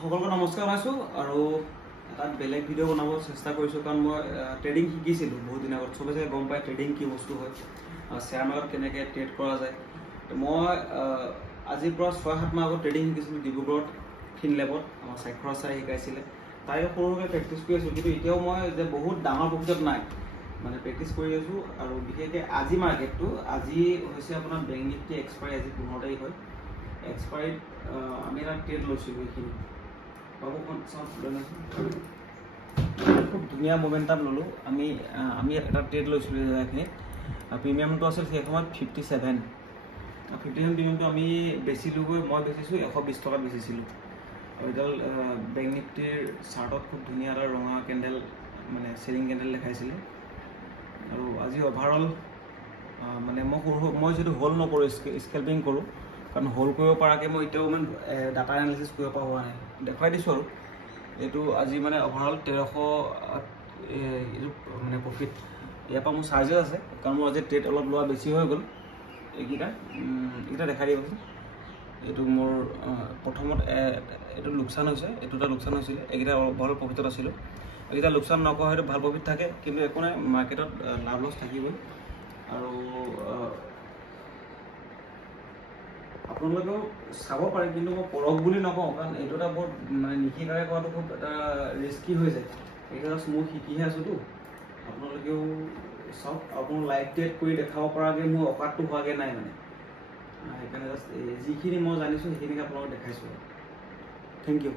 সকলকে নমস্কাৰ জনাইছোঁ আৰু এটা বেলেগ ভিডিঅ' বনাব চেষ্টা কৰিছোঁ কাৰণ মই ট্ৰেডিং শিকিছিলোঁ বহুত দিন আগত। চবে গম পায় ট্ৰেডিং কি বস্তু হয়, শ্বেয়াৰ মাৰ্কেট কেনেকৈ ট্ৰেড কৰা যায়। মই আজিৰ পৰা 6-7 মাহ আগত ট্ৰেডিং শিকিছিলোঁ ডিব্ৰুগড়ত ফিনলেবত। আমাৰ স্বাক্ষৰ ছাৰে শিকাইছিলে, তাই সৰুকৈ প্ৰেক্টিছ কৰি আছোঁ, কিন্তু এতিয়াও মই যে বহুত ডাঙৰ প্ৰফিটত নাই, মানে প্ৰেক্টিছ কৰি আছোঁ। আৰু বিশেষকৈ আজি মাৰ্কেটটো আজি হৈছে আপোনাৰ বেংক নিফটি এক্সপায়াৰী আজি 15 তাৰিখ হয়। এক্সপায়াৰীত আমি এটা ট্ৰেড লৈছিলোঁ এইখিনি খুব ধুনীয়া মোমেণ্টাম ল'লোঁ। আমি এটা ট্ৰেড লৈছিলোঁ জেগাখিনিত। প্ৰিমিয়ামটো আছিল সেই সময়ত 57 প্ৰিমিয়ামটো আমি বেচিলোঁগৈ। মই বেচিছোঁ 120 টকাত বেচিছিলোঁ। আৰু এডাল বেংক নিফটিৰ চাৰ্টত খুব ধুনীয়া এটা ৰঙা কেণ্ডেল, মানে চেলিং কেণ্ডেল দেখাইছিলে। আৰু আজি অভাৰঅল মানে মই যিটো হোল্ড নকৰোঁ, স্কেল্পিং কৰোঁ, কাৰণ হোল্ড কৰিব পৰাকৈ মই এতিয়াও মানে ডাটা এনালিচিছ কৰিব পৰা হোৱা নাই। দেখুৱাই দিছোঁ আৰু এইটো আজি মানে অভাৰঅল 1300 এইটো মানে প্ৰফিট। ইয়াৰ পৰা মোৰ চাৰ্জেছ আছে, কাৰণ মোৰ আজি ট্ৰেড অলপ লোৱা বেছি হৈ গ'ল। এইকেইটা দেখাই দিবচোন। এইটো মোৰ প্ৰথমত এইটো লোকচান হৈছে, এইটো এটা লোকচান হৈছিলে। এইকেইটা ভাল প্ৰফিটত আছিলোঁ। এইকেইটা লোকচান নকৰা হয়তো ভাল প্ৰফিট থাকে, কিন্তু একো নাই, মাৰ্কেটত লাভ লছ থাকিবই। আৰু আপোনালোকেও চাব পাৰে, কিন্তু মই পৰখ বুলি নকওঁ, কাৰণ এইটো এটা বৰ মানে নিশিকাকৈ কৰাটো খুব এটা ৰিস্কি হৈ যায়। এইটো জাষ্ট মই শিকিহে আছোঁতো, আপোনালোকেও চাওক। আপোনাৰ লাইভ ট্ৰেড কৰি দেখাব পৰাকৈ মোৰ অকাতটো হোৱাকৈ নাই, মানে সেইকাৰণে জাষ্ট যিখিনি মই জানিছোঁ সেইখিনিকে আপোনালোকক দেখাইছোঁ। Thank U.